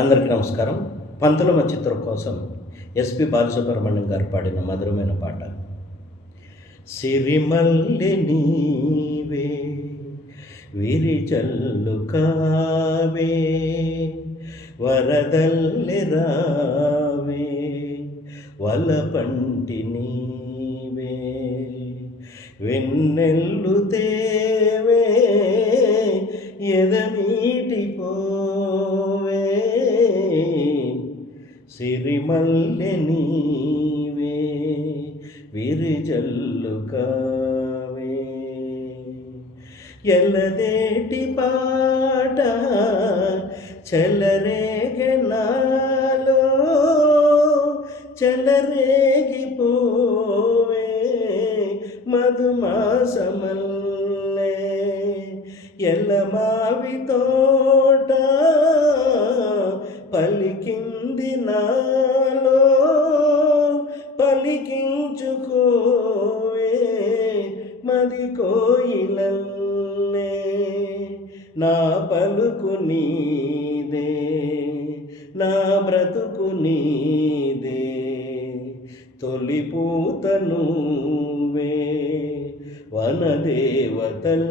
అందరికీ నమస్కారం. 'పంతులమ్మ' చిత్రం కోసం ఎస్పి బాలసుబ్రహ్మణ్యం గారు పాడిన మధురమైన పాట. సిరిమల్లె నీవే విరిజల్లు కావే, వరదల్లె రావే, వలపంటి నీవే, వెన్నెల్లు తేవే, ఎదమీటి పోవే, సిరిమల్లె నీవే విరిజల్లు కావే. ఎల్లదేటి పాట చెలరేగె నాలో, చెలరేగిపోవే మధుమాసమల్లే, ఎల్లమావి తోట పలికింది నాలో, పలికించుకోవే మది కోయిలల్లే. నా పలుకు నీదే, నా బ్రతుకు నీదే, తొలి పూత నువ్వే వనదేవతల్లే,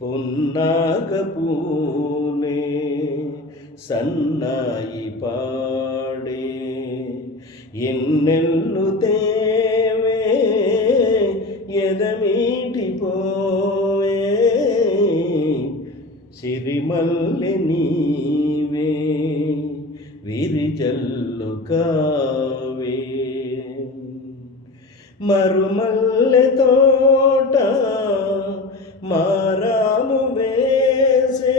పున్నాగ పూలే సన్నాయి పాడే, ఎన్నెల్లు తేవే, ఎదమీటి పోవే, సిరిమల్లె నీవే విరిజల్లు కావే. మరుమల్లె తోట మారాము వేసే,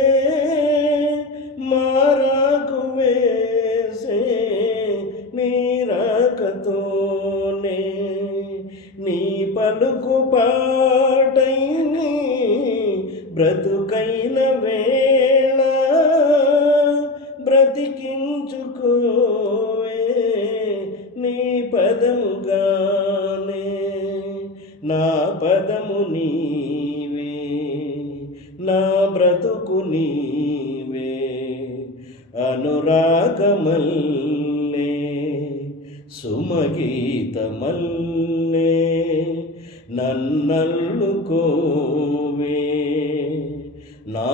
మారాకు వేసే, నీరాకతోనే నీ పలుకు పాటై బ్రతుకైన వేళ, బ్రతికించుకోవే నీ పదముగానే. నా పదము నీవే, నా బ్రతుకు నీవే, అనురాగమల్లే, సుమగీతమల్లే, నన్నల్లుకోవే నా